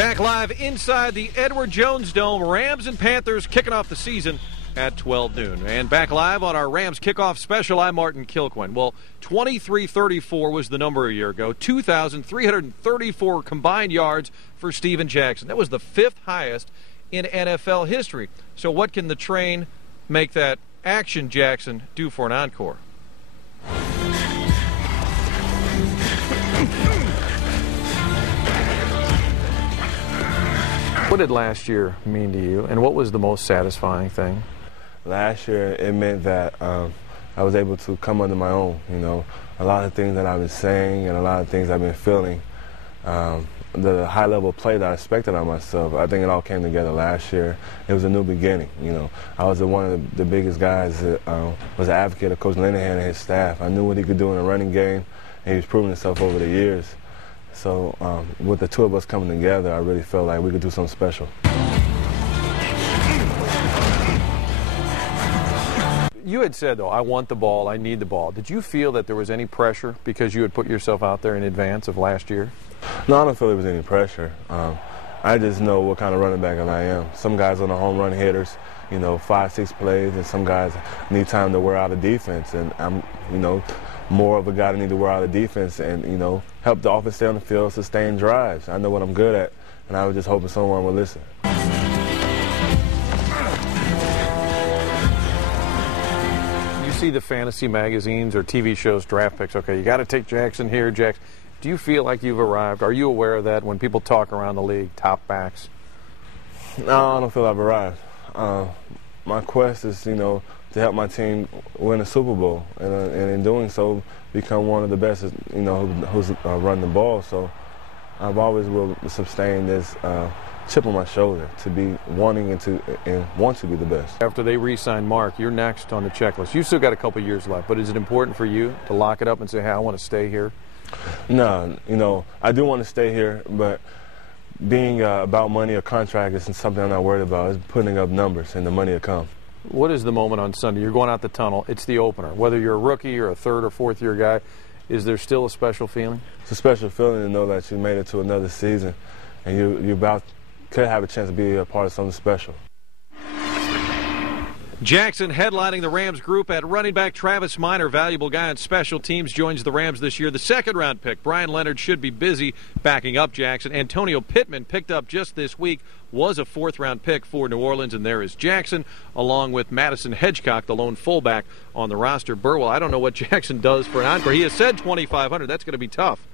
Back live inside the Edward Jones Dome, Rams and Panthers kicking off the season at 12 noon. And back live on our Rams kickoff special, I'm Martin Kilquin. Well, 2334 was the number a year ago, 2,334 combined yards for Steven Jackson. That was the fifth highest in NFL history. So what can the train make that action Jackson do for an encore? What did last year mean to you, and what was the most satisfying thing? Last year, it meant that I was able to come under my own. You know, a lot of things that I've been saying and a lot of things I've been feeling, the high-level play that I expected on myself, I think it all came together last year. It was a new beginning. You know, I was one of the biggest guys that was an advocate of Coach Linehan and his staff. I knew what he could do in a running game, and he was proving himself over the years. So with the two of us coming together, I really felt like we could do something special. You had said, though, I want the ball, I need the ball. Did you feel that there was any pressure because you had put yourself out there in advance of last year? No, I don't feel there was any pressure. I just know what kind of running back I am. Some guys are the home run hitters, you know, 5-6 plays, and some guys need time to wear out a defense. And I'm, you know, more of a guy that need to wear out a defense and, you know, help the offense stay on the field, sustain drives. I know what I'm good at, and I was just hoping someone would listen. You see the fantasy magazines or TV shows draft picks. Okay, you got to take Jackson here, Jackson. Do you feel like you've arrived? Are you aware of that when people talk around the league, top backs? No, I don't feel I've arrived. My quest is, you know, to help my team win a Super Bowl, and in doing so, become one of the best, you know, who's run the ball. So I've always will sustain this chip on my shoulder to be wanting and want to be the best. After they re-sign Mark, you're next on the checklist. You've still got a couple years left, but is it important for you to lock it up and say, hey, I want to stay here? No, you know, I do want to stay here, but being about money or contract isn't something I'm not worried about. It's putting up numbers, and the money will come. What is the moment on Sunday? You're going out the tunnel. It's the opener. Whether you're a rookie or a third or fourth year guy, is there still a special feeling? It's a special feeling to know that you made it to another season, and you could have a chance to be a part of something special. Jackson headlining the Rams group at running back. Travis Minor, valuable guy on special teams, joins the Rams this year. The second-round pick, Brian Leonard, should be busy backing up Jackson. Antonio Pittman, picked up just this week, was a fourth-round pick for New Orleans, and there is Jackson, along with Madison Hedgecock, the lone fullback on the roster. Burwell, I don't know what Jackson does for an encore. He has said 2,500. That's going to be tough.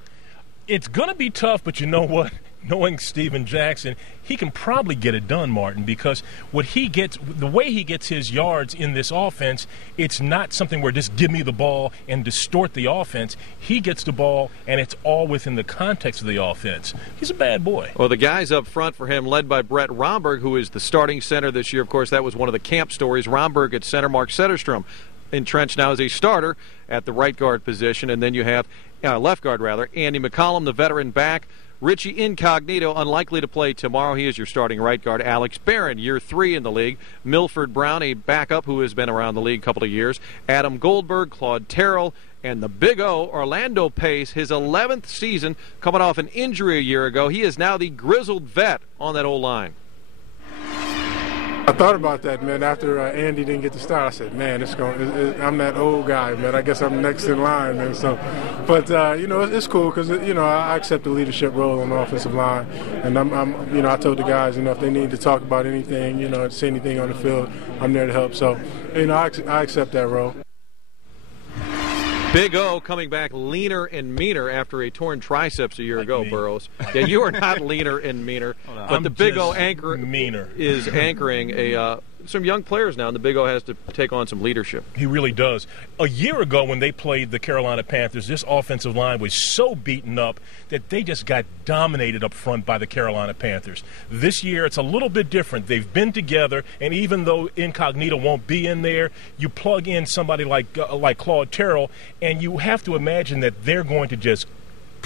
It's going to be tough, but you know what? Knowing Steven Jackson, he can probably get it done, Martin, because what he gets, the way he gets his yards in this offense, it's not something where just give me the ball and distort the offense. He gets the ball, and it's all within the context of the offense. He's a bad boy. Well, the guys up front for him, led by Brett Romberg, who is the starting center this year. Of course, that was one of the camp stories. Romberg at center, Mark Setterstrom entrenched now as a starter at the right guard position. And then you have, left guard rather, Andy McCollum, the veteran back. Richie Incognito, unlikely to play tomorrow. He is your starting right guard. Alex Barron, year 3 in the league. Milford Brown, a backup who has been around the league a couple of years. Adam Goldberg, Claude Terrell, and the Big O, Orlando Pace, his 11th season, coming off an injury a year ago. He is now the grizzled vet on that O-line. I thought about that, man, after Andy didn't get the start. I said, man, I'm that old guy, man. I guess I'm next in line, man. So, but, you know, it's cool because, you know, I accept the leadership role on the offensive line. And you know, I told the guys, you know, if they need to talk about anything, you know, say anything on the field, I'm there to help. So, you know, I accept that role. Big O coming back leaner and meaner after a torn triceps a year ago, Burrows. Yeah, you are not leaner and meaner, but the Big O is anchoring some young players now, and the Big O has to take on some leadership. He really does. A year ago when they played the Carolina Panthers, this offensive line was so beaten up that they just got dominated up front by the Carolina Panthers. This year it's a little bit different. They've been together, and even though Incognito won't be in there, you plug in somebody like Claude Terrell, and you have to imagine that they're going to just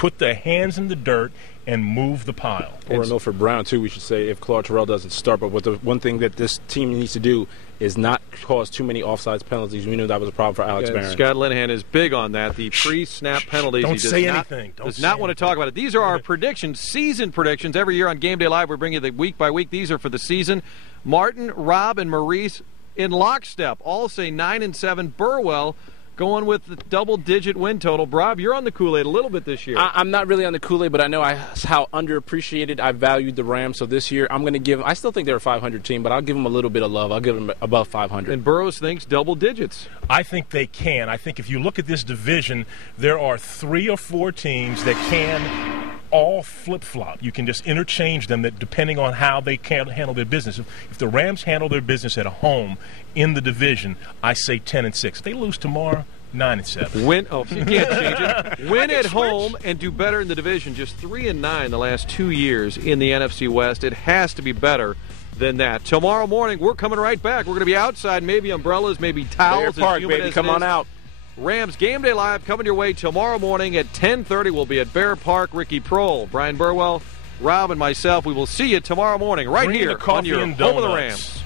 put their hands in the dirt and move the pile. Or Milford Brown, too, we should say, if Claude Terrell doesn't start. But the one thing that this team needs to do is not cause too many offsides penalties. We knew that was a problem for Alex Barron. Scott Linehan is big on that. The pre-snap penalties. Don't say anything. Does not want to talk about it. These are our predictions, season predictions. Every year on Game Day Live, we bring you the week by week. These are for the season. Martin, Rob, and Maurice in lockstep. All say 9-7. Burwell going with the double-digit win total. Rob, you're on the Kool-Aid a little bit this year. I'm not really on the Kool-Aid, but I know how underappreciated I valued the Rams. So this year, I'm going to give – I still think they're a 500 team, but I'll give them a little bit of love. I'll give them above 500. And Burrows thinks double digits. I think they can. I think if you look at this division, there are 3 or 4 teams that can all flip-flop. You can just interchange them that depending on how they can handle their business. If the Rams handle their business at home in the division, I say 10-6. If they lose tomorrow, 9-7. Win. Oh, you can't change it. Win at home and do better in the division. Just 3-9 the last 2 years in the NFC West. It has to be better than that. Tomorrow morning, we're coming right back. We're going to be outside, maybe umbrellas, maybe towels. Bear Park, baby, come on out. Rams Game Day Live coming your way tomorrow morning at 10:30. We'll be at Bear Park. Ricky Prohl, Brian Burwell, Rob, and myself. We will see you tomorrow morning right here on your Home of the Rams.